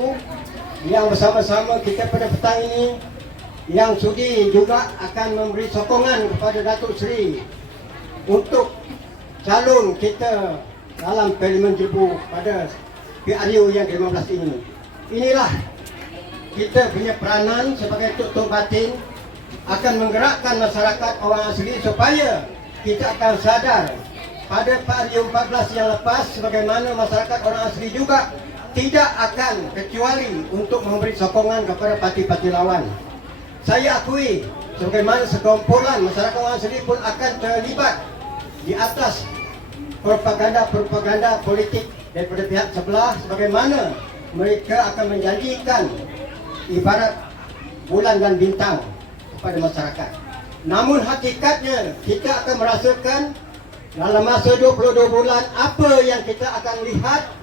Teguh yang bersama-sama kita pada petang ini yang sudi juga akan memberi sokongan kepada Datuk Seri untuk calon kita dalam Parlimen Jelebu pada PRU yang ke-15 ini. Inilah kita punya peranan sebagai tok-tok batin akan menggerakkan masyarakat orang asli supaya kita akan sadar pada PRU 14 yang lepas sebagaimana masyarakat orang asli juga tidak akan kecuali untuk memberi sokongan kepada parti-parti lawan. Saya akui sebagaimana sekumpulan masyarakat orang asli pun akan terlibat di atas propaganda politik daripada pihak sebelah sebagaimana mereka akan menjanjikan ibarat bulan dan bintang kepada masyarakat. Namun hakikatnya kita akan merasakan dalam masa 22 bulan apa yang kita akan lihat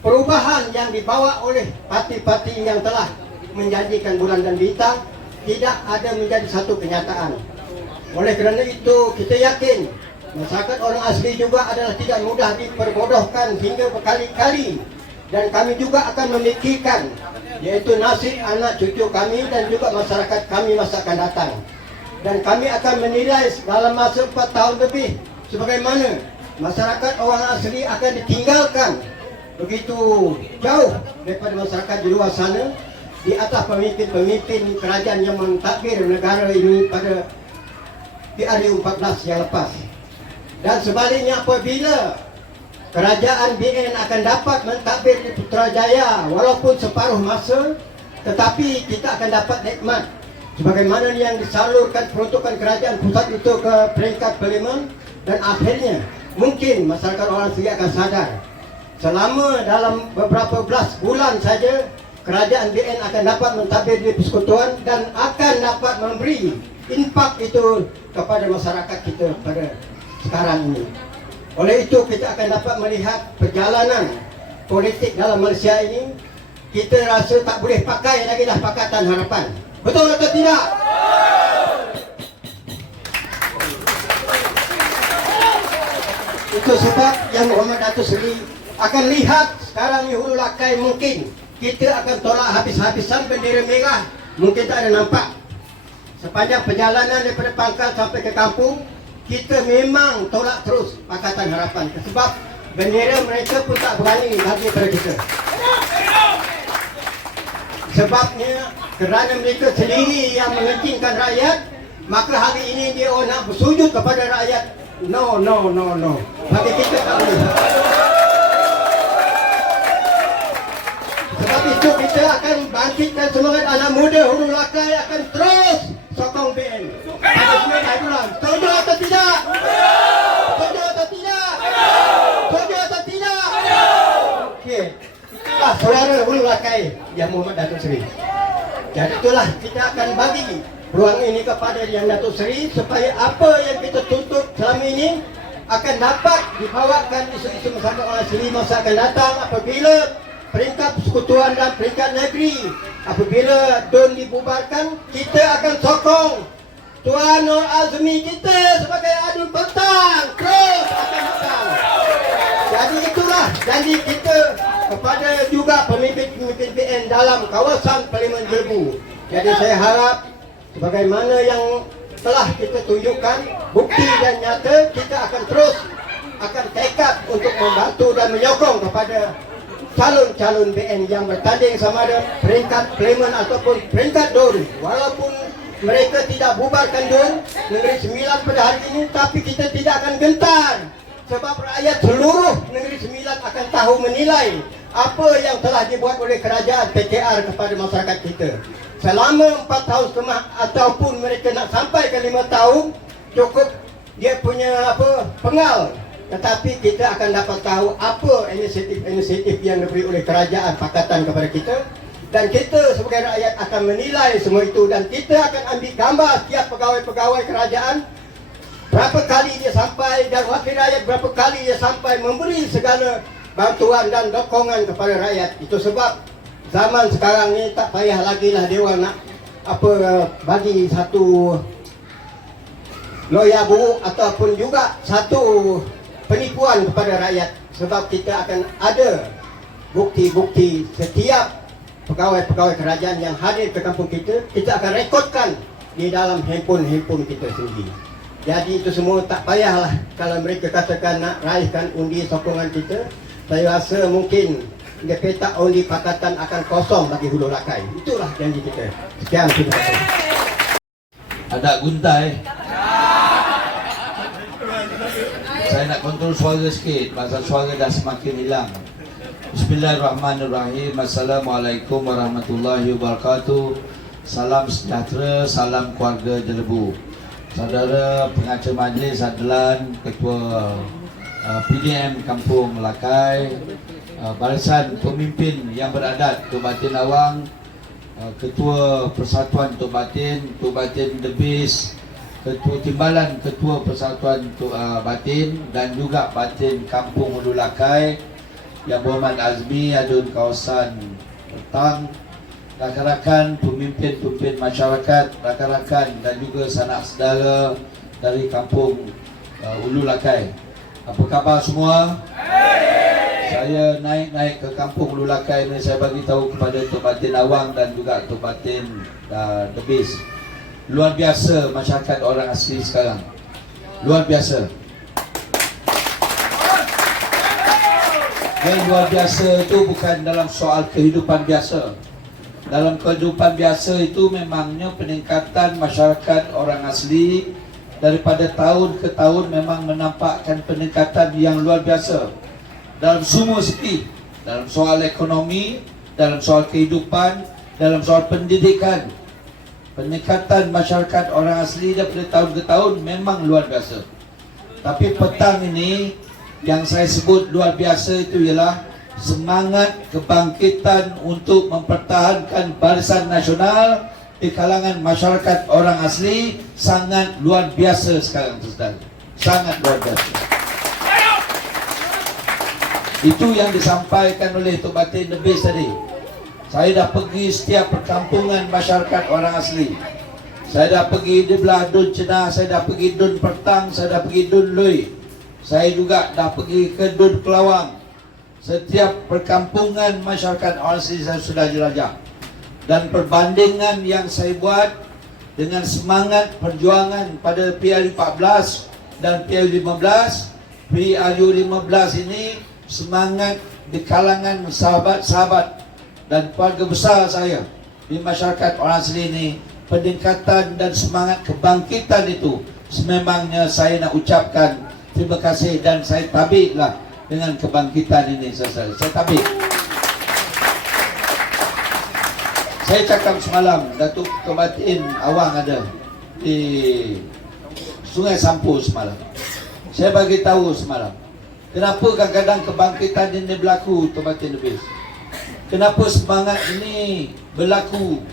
perubahan yang dibawa oleh parti-parti yang telah menjanjikan bulan dan bintang tidak ada menjadi satu kenyataan. Oleh kerana itu kita yakin masyarakat orang asli juga adalah tidak mudah diperbodohkan hingga berkali-kali dan kami juga akan memikirkan yaitu nasib anak cucu kami dan juga masyarakat kami masa akan datang. Dan kami akan menilai dalam masa 4 tahun lebih sebagaimana masyarakat orang asli akan ditinggalkan begitu jauh daripada masyarakat di luar sana di atas pemimpin-pemimpin kerajaan yang mentadbir negara ini pada PRU 14 yang lepas. Dan sebaliknya apabila kerajaan BN akan dapat mentadbir di Putrajaya walaupun separuh masa, tetapi kita akan dapat nikmat sebagaimana yang disalurkan peruntukan kerajaan pusat itu ke peringkat parlimen. Dan akhirnya mungkin masyarakat orang asli akan sadar selama dalam beberapa belas bulan saja kerajaan BN akan dapat mentadbir di persekutuan dan akan dapat memberi impak itu kepada masyarakat kita pada sekarang ini. Oleh itu kita akan dapat melihat perjalanan politik dalam Malaysia ini. Kita rasa tak boleh pakai lagi dah Pakatan Harapan. Betul atau tidak? Itu sebab yang Muhammad Datuk Seri akan lihat sekarang ni Hulu Lakai mungkin kita akan tolak habis-habisan bendera merah. Mungkin tak ada nampak. Sepanjang perjalanan daripada pangkal sampai ke kampung, kita memang tolak terus Pakatan Harapan. Sebab bendera mereka pun tak berani bagi pada kita. Sebabnya kerana mereka sendiri yang mengencingkan rakyat, maka hari ini dia nak bersujud kepada rakyat. No. Bagi kita tak boleh. Sebab itu kita akan bangkitkan semangat anak muda Hulu Lakai akan terus sokong BN. Pada semua bulan. Setuju atau tidak? Setuju atau tidak? Setuju atau tidak? Okey. Itulah suara Hulu Lakai yang Muhammad Datuk Seri. Jadi itulah kita akan bagi ruang ini kepada Yang Datuk Seri supaya apa yang kita tuntut selama ini akan dapat dibawakan isu-isu masyarakat orang asli masa akan datang apabila peringkat persekutuan dan peringkat negeri apabila DUN dibubarkan. Kita akan sokong Tuan Nur Azmi kita sebagai adun petang terus akan datang. Jadi itulah janji kita kepada juga pemimpin-pemimpin BN dalam kawasan Parlimen Jelebu. Jadi saya harap sebagaimana yang telah kita tunjukkan bukti dan nyata, kita akan terus akan tekad untuk membantu dan menyokong kepada calon-calon BN yang bertanding sama ada peringkat parlimen ataupun peringkat DUN. Walaupun mereka tidak bubarkan DUN Negeri Sembilan pada hari ini, tapi kita tidak akan gentar sebab rakyat seluruh Negeri Sembilan akan tahu menilai apa yang telah dibuat oleh kerajaan PKR kepada masyarakat kita. Selama 4 tahun setengah ataupun mereka nak sampai ke 5 tahun, cukup dia punya pengal. Tetapi kita akan dapat tahu apa inisiatif yang diberi oleh kerajaan pakatan kepada kita. Dan kita sebagai rakyat akan menilai semua itu. Dan kita akan ambil gambar setiap pegawai-pegawai kerajaan, berapa kali dia sampai, dan wakil rakyat berapa kali dia sampai memberi segala bantuan dan dokongan kepada rakyat. Itu sebab zaman sekarang ni tak payah lagi lah dia orang nak bagi satu loya buruk ataupun juga satu penipuan kepada rakyat. Sebab kita akan ada bukti-bukti setiap pegawai-pegawai kerajaan yang hadir ke kampung kita, kita akan rekodkan di dalam handphone kita sendiri. Jadi itu semua tak payahlah kalau mereka katakan nak raihkan undi sokongan kita. Saya rasa mungkin dia petak undi Pakatan akan kosong bagi Hulu Lakai. Itulah janji kita. Sekian, terima kasih. Ada guntai. Saya nak kontrol suara sikit, pasal suara dah semakin hilang. Bismillahirrahmanirrahim. Assalamualaikum warahmatullahi wabarakatuh. Salam sejahtera, salam keluarga Jelebu. Saudara pengacara majlis Adlan, Ketua PDM Kampung Lakai, barisan pemimpin yang beradat Tok Batin Awang, Ketua Persatuan Tok Batin Debis, Ketua Timbalan Ketua Persatuan Tok Batin dan juga Batin Kampung Hulu Lakai, Yang Berhormat Azmi Adun Kawasan Petang, rakan-rakan pemimpin masyarakat, rakan-rakan dan juga sanak saudara dari Kampung Hulu Lakai. Apa khabar semua? Saya naik ke Kampung Hulu Lakai ini, saya bagi tahu kepada Tok Batin Awang dan juga Tok Batin Debis. Luar biasa masyarakat orang asli sekarang. Luar biasa. Yang luar biasa itu bukan dalam soal kehidupan biasa. Dalam kehidupan biasa itu memangnya peningkatan masyarakat orang asli daripada tahun ke tahun memang menampakkan peningkatan yang luar biasa. Dalam semua segi, dalam soal ekonomi, dalam soal kehidupan, dalam soal pendidikan, peningkatan masyarakat orang asli daripada tahun ke tahun memang luar biasa. Tapi petang ini yang saya sebut luar biasa itu ialah semangat kebangkitan untuk mempertahankan barisan nasional di kalangan masyarakat orang asli sangat luar biasa sekarang, saudara. Sangat luar biasa. Itu yang disampaikan oleh Tok Batin Debis tadi. Saya dah pergi setiap perkampungan masyarakat orang asli. Saya dah pergi di belah Dun Cenah, saya dah pergi Dun Pertang, saya dah pergi Dun Lui. Saya juga dah pergi ke Dun Kelawang. Setiap perkampungan masyarakat orang asli saya sudah jelajah. Dan perbandingan yang saya buat dengan semangat perjuangan pada PRU14 dan PRU15, PRU15 ini semangat di kalangan sahabat-sahabat dan keluarga besar saya di masyarakat orang asli ini, peningkatan dan semangat kebangkitan itu sememangnya saya nak ucapkan terima kasih dan saya tabiklah dengan kebangkitan ini. Saya tabik. Saya cakap semalam, Datuk Tok Batin Awang ada di Sungai Sampur semalam. Saya bagi tahu semalam, kenapa kadang-kadang kebangkitan ini berlaku, Tok Batin Debis. Kenapa semangat ini berlaku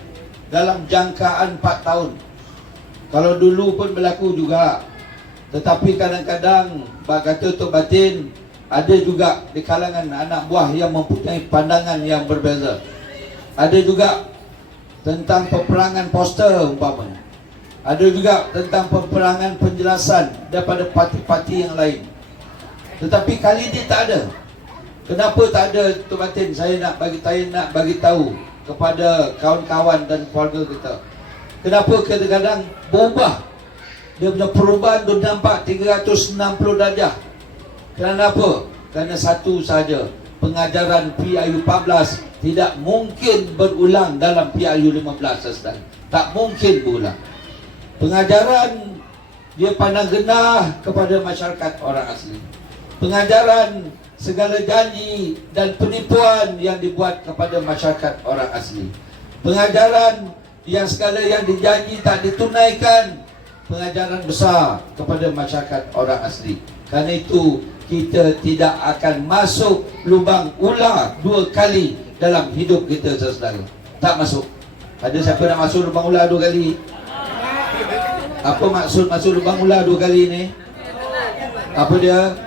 dalam jangkaan 4 tahun. Kalau dulu pun berlaku juga. Tetapi kadang-kadang, kata Tok Batin, ada juga di kalangan anak buah yang mempunyai pandangan yang berbeza. Ada juga tentang peperangan poster umpamanya. Ada juga tentang peperangan penjelasan daripada parti-parti yang lain. Tetapi kali ini tak ada. Kenapa tak ada, Tok Batin? Saya nak bagi tahu kepada kawan-kawan dan keluarga kita. Kenapa kadang-kadang berubah? Dia punya perubahan tu nampak 360 darjah. Kerana apa? Kerana satu saja, pengajaran PRU14 tidak mungkin berulang dalam PRU15, saudara. Tak mungkin berulang. Pengajaran dia pandang genah kepada masyarakat orang asli. Pengajaran segala janji dan penipuan yang dibuat kepada masyarakat orang asli. Pengajaran yang segala yang dijanji tak ditunaikan. Pengajaran besar kepada masyarakat orang asli. Kerana itu kita tidak akan masuk lubang ular 2 kali dalam hidup kita, saudara. Tak masuk. Ada siapa nak masuk lubang ular 2 kali? Apa maksud masuk lubang ular 2 kali ni? Apa dia?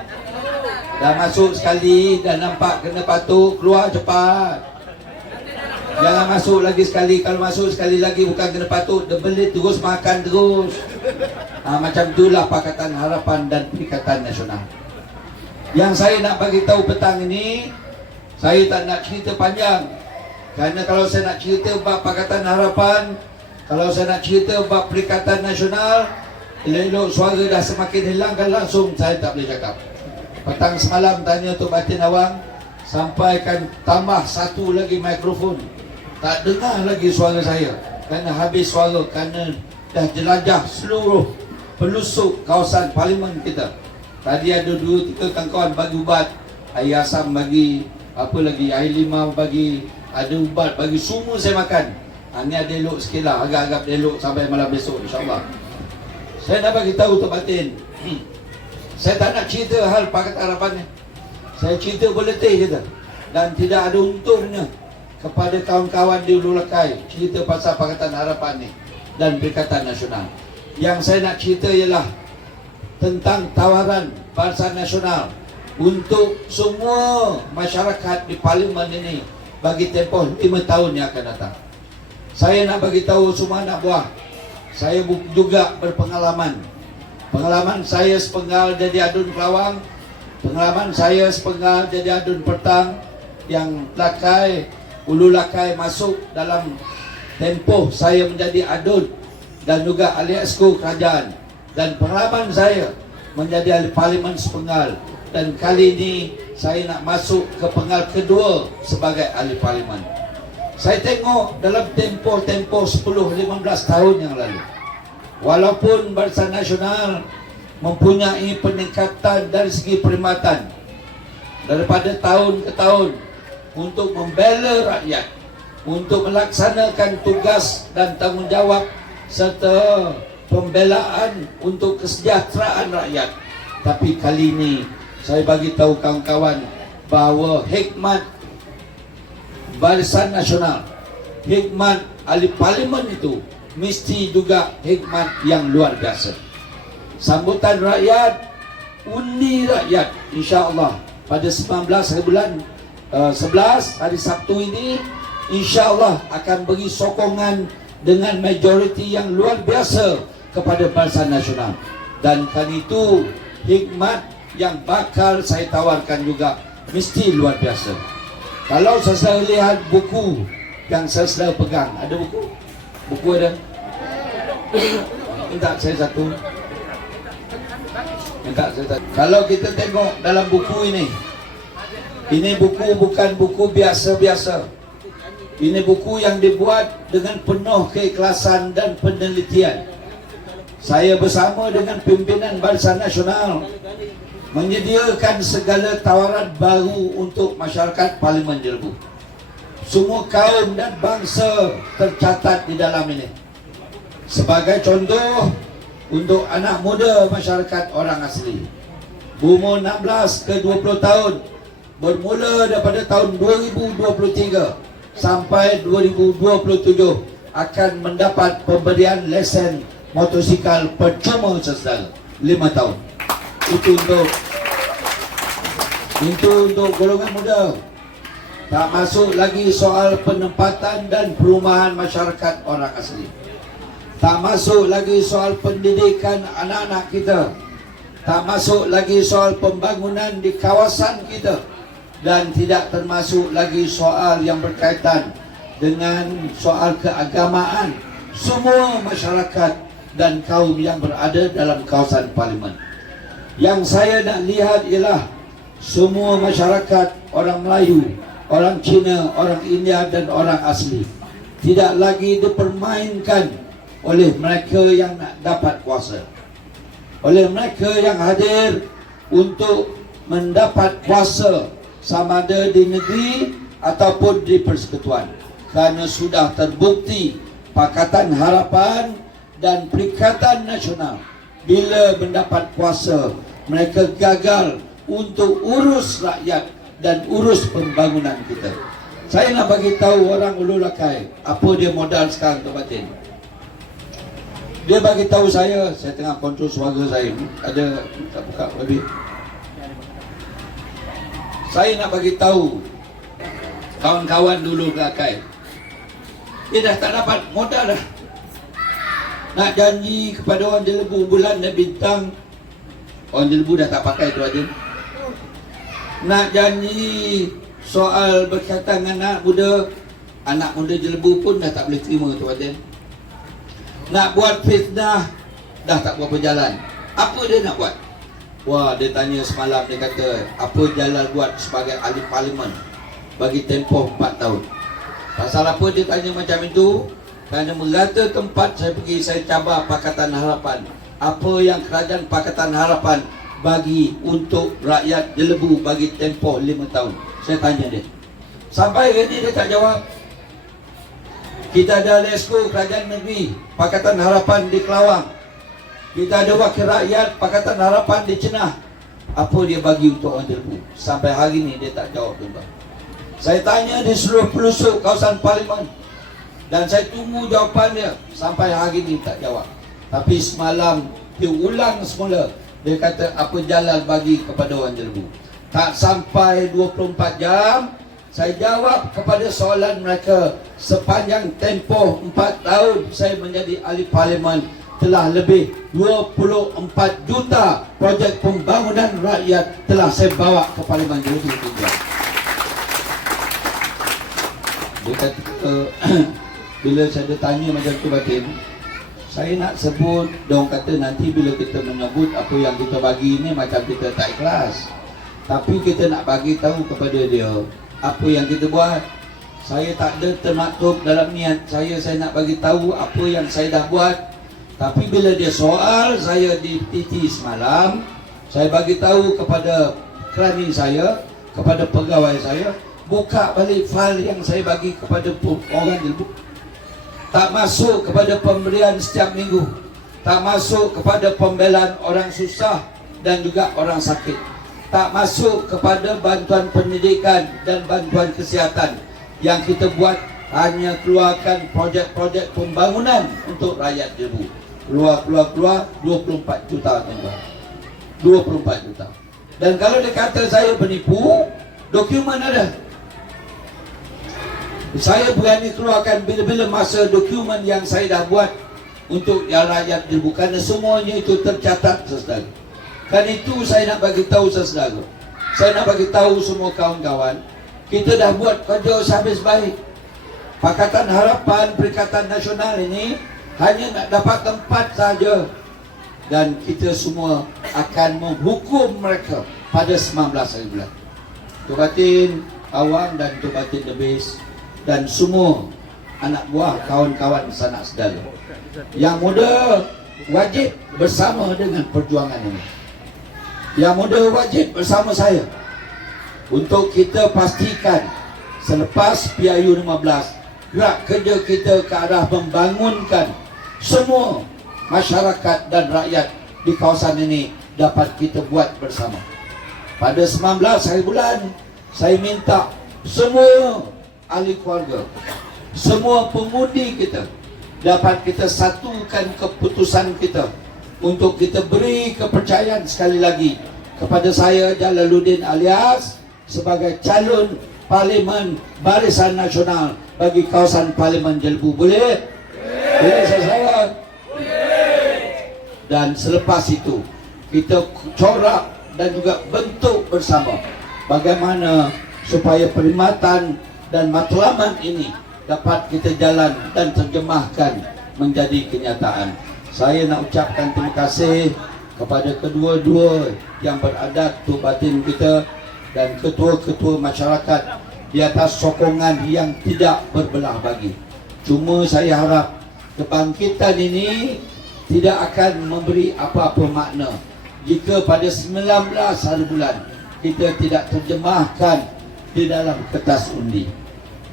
Dah masuk sekali, dah nampak kena patuk, keluar cepat. Jangan masuk lagi sekali. Kalau masuk sekali lagi bukan kena patuk, dia belit terus, makan terus. Macam itulah Pakatan Harapan dan Perikatan Nasional. Yang saya nak bagi tahu petang ini, saya tak nak cerita panjang. Kerana kalau saya nak cerita bab Pakatan Harapan, kalau saya nak cerita bab Perikatan Nasional, elok-elok suara dah semakin hilang, kan langsung saya tak boleh cakap. Petang semalam tanya Tok Batin Awang, sampaikan tambah satu lagi mikrofon, tak dengar lagi suara saya. Kerana habis suara, kerana dah jelajah seluruh pelusuk kawasan parlimen kita. Tadi ada 2-3 kawan-kawan bagi ubat, air asam bagi, apa lagi, air limau bagi, ada ubat bagi, semua saya makan. Ini ada elok sikit lah, agak-agak elok sampai malam besok insyaAllah. Saya nak bagi tahu Tok Batin, saya tak nak cerita hal Pakatan Harapan ni. Saya cerita politik je dah. Dan tidak ada untungnya kepada kawan-kawan di Hulu Lekai cerita pasal Pakatan Harapan ni dan Perikatan Nasional. Yang saya nak cerita ialah tentang tawaran Barisan Nasional untuk semua masyarakat di parlimen ini bagi tempoh 5 tahun yang akan datang. Saya nak bagi tahu semua anak buah, saya juga berpengalaman. Pengalaman saya sepenggal jadi adun Kelawang, pengalaman saya sepenggal jadi adun Pertang, yang Lakai, Hulu Lakai masuk dalam tempoh saya menjadi adun dan juga ahli esko kerajaan. Dan pengalaman saya menjadi ahli parlimen sepenggal, dan kali ini saya nak masuk ke penggal kedua sebagai ahli parlimen. Saya tengok dalam tempoh 10-15 tahun yang lalu, walaupun Barisan Nasional mempunyai peningkatan dari segi perkhidmatan daripada tahun ke tahun untuk membela rakyat, untuk melaksanakan tugas dan tanggungjawab serta pembelaan untuk kesejahteraan rakyat. Tapi kali ini saya bagi tahu kawan-kawan bahawa hikmat Barisan Nasional, hikmat ahli parlimen itu mesti juga hikmat yang luar biasa. Sambutan rakyat, undi rakyat, insya-Allah pada 19 hari bulan 11 hari Sabtu ini, insya-Allah akan beri sokongan dengan majoriti yang luar biasa kepada Barisan Nasional. Dan kan itu hikmat yang bakal saya tawarkan juga mesti luar biasa. Kalau saya lihat buku yang saya pegang, ada buku? Buku ada? Minta saya satu. Minta saya satu. Kalau kita tengok dalam buku ini buku bukan buku biasa-biasa. Ini buku yang dibuat dengan penuh keikhlasan dan penelitian. Saya bersama dengan pimpinan Barisan Nasional menyediakan segala tawaran baru untuk masyarakat Parlimen Jelebu. Semua kaum dan bangsa tercatat di dalam ini. Sebagai contoh, untuk anak muda masyarakat orang asli berumur 16 ke 20 tahun, bermula daripada tahun 2023 sampai 2027 akan mendapat pemberian lesen motosikal percuma sesedara 5 tahun. Itu untuk golongan muda. Tak masuk lagi soal penempatan dan perumahan masyarakat orang asli. Tak masuk lagi soal pendidikan anak-anak kita. Tak masuk lagi soal pembangunan di kawasan kita. Dan tidak termasuk lagi soal yang berkaitan dengan soal keagamaan semua masyarakat dan kaum yang berada dalam kawasan parlimen. Yang saya nak lihat ialah semua masyarakat, orang Melayu, orang Cina, orang India dan orang asli tidak lagi dipermainkan oleh mereka yang nak dapat kuasa, oleh mereka yang hadir untuk mendapat kuasa sama ada di negeri ataupun di persekutuan. Kerana sudah terbukti Pakatan Harapan dan Perikatan Nasional bila mendapat kuasa, mereka gagal untuk urus rakyat dan urus pembangunan kita. Saya nak bagi tahu orang Hulu Lakai apa dia modal sekarang, Tok Batin. Dia bagi tahu saya tengah kontrol suara saya. Ada tak buka lebih. Saya nak bagi tahu kawan-kawan dulu Lakai, dia dah tak dapat modal dah. Nak janji kepada orang Jelebu bulan dan bintang, orang Jelebu dah tak pakai tu aja. Nak janji soal berkaitan dengan anak muda, anak muda Jelebu pun dah tak boleh terima tuan-tuan. Nak buat fitnah dah tak berapa jalan. Apa dia nak buat? Wah, dia tanya semalam, dia kata, apa Jalal buat sebagai ahli parlimen bagi tempoh 4 tahun? Pasal apa dia tanya macam itu? Kerana merata tempat saya pergi, saya cabar Pakatan Harapan. Apa yang kerajaan Pakatan Harapan bagi untuk rakyat Jelebu bagi tempoh 5 tahun? Saya tanya dia. Sampai hari ini dia tak jawab. Kita ada Lesko Kerajaan Negeri Pakatan Harapan di Kelawang. Kita ada Wakil Rakyat Pakatan Harapan di Cenah. Apa dia bagi untuk orang Jelebu? Sampai hari ini dia tak jawab, tuan-tuan. Saya tanya di seluruh pelosok kawasan parlimen dan saya tunggu jawapan dia. Sampai hari ini tak jawab. Tapi semalam dia ulang semula. Dia kata apa Jalal bagi kepada orang Jelebu. Tak sampai 24 jam saya jawab kepada soalan mereka. Sepanjang tempoh 4 tahun saya menjadi ahli parlimen, telah lebih 24 juta projek pembangunan rakyat telah saya bawa ke Parlimen Jelebu. Dia kata, bila saya tanya macam tu Batin, saya nak sebut, diorang kata nanti bila kita menyebut apa yang kita bagi ni macam kita tak ikhlas. Tapi kita nak bagi tahu kepada dia apa yang kita buat. Saya tak ada termaktub dalam niat saya nak bagi tahu apa yang saya dah buat. Tapi bila dia soal saya di TT semalam, saya bagi tahu kepada kerani saya, kepada pegawai saya, buka balik fail yang saya bagi kepada orang Jelebu. Tak masuk kepada pemberian setiap minggu, tak masuk kepada pembelaan orang susah dan juga orang sakit, tak masuk kepada bantuan pendidikan dan bantuan kesihatan. Yang kita buat hanya keluarkan projek-projek pembangunan untuk rakyat Jelebu. Keluar 24 juta, tuan-tuan. 24 juta. Dan kalau dia kata saya penipu, dokumen ada. Saya berani keluarkan bila-bila masa dokumen yang saya dah buat untuk yang rakyat Jelebu, kerana semuanya itu tercatat, saudara. Kan itu saya nak bagi tahu saudara. Saya nak bagi tahu semua kawan-kawan, kita dah buat kerja sehabis baik. Pakatan Harapan Perikatan Nasional ini hanya nak dapat tempat saja, dan kita semua akan menghukum mereka pada 19 hari bulan. Tok Batin Awang dan Tok Batin Debis dan semua anak buah kawan-kawan sanak saudara yang muda wajib bersama dengan perjuangan ini. Yang muda wajib bersama saya untuk kita pastikan selepas PIU 15 gerak kerja kita ke arah membangunkan semua masyarakat dan rakyat di kawasan ini dapat kita buat bersama. Pada 19 hari bulan, saya minta semua ahli keluarga, semua pengundi kita dapat kita satukan keputusan kita untuk kita beri kepercayaan sekali lagi kepada saya Jalaluddin alias sebagai calon Parlimen Barisan Nasional bagi kawasan Parlimen Jelebu. Boleh? Boleh saya? Dan selepas itu kita corak dan juga bentuk bersama bagaimana supaya perkhidmatan dan matlamat ini dapat kita jalan dan terjemahkan menjadi kenyataan. Saya nak ucapkan terima kasih kepada kedua-dua yang beradat Tok Batin kita dan ketua-ketua masyarakat di atas sokongan yang tidak berbelah bagi. Cuma saya harap kebangkitan ini tidak akan memberi apa-apa makna jika pada 19 hari bulan kita tidak terjemahkan di dalam kertas undi.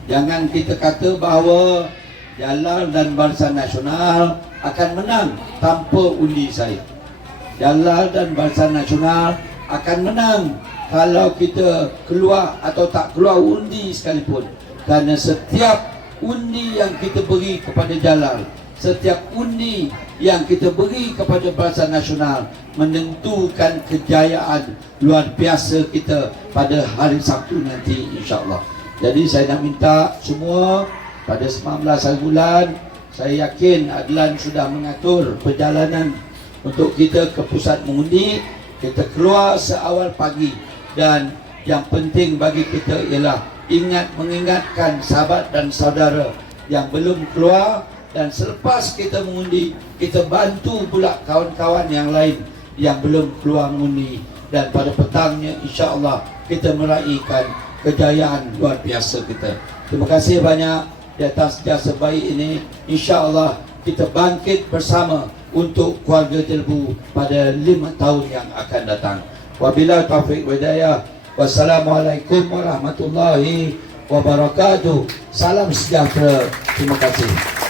Jangan kita kata bahawa Jalal dan Barisan Nasional akan menang tanpa undi saya. Jalal dan Barisan Nasional akan menang kalau kita keluar atau tak keluar undi sekalipun. Kerana setiap undi yang kita beri kepada Jalal, setiap undi yang kita beri kepada Barisan Nasional menentukan kejayaan luar biasa kita pada hari Sabtu nanti, insya-Allah. Jadi saya nak minta semua pada 19 hari bulan, saya yakin Adlan sudah mengatur perjalanan untuk kita ke pusat mengundi. Kita keluar seawal pagi dan yang penting bagi kita ialah mengingatkan sahabat dan saudara yang belum keluar, dan selepas kita mengundi, kita bantu pula kawan-kawan yang lain yang belum keluar mengundi, dan pada petangnya insya-Allah kita meraihkan kejayaan luar biasa kita. Terima kasih banyak di atas jasa baik ini. Insya-Allah kita bangkit bersama untuk keluarga Telbu pada 5 tahun yang akan datang. Wabillahi taufiq wa hidayah. Wassalamualaikum warahmatullahi wabarakatuh. Salam sejahtera. Terima kasih.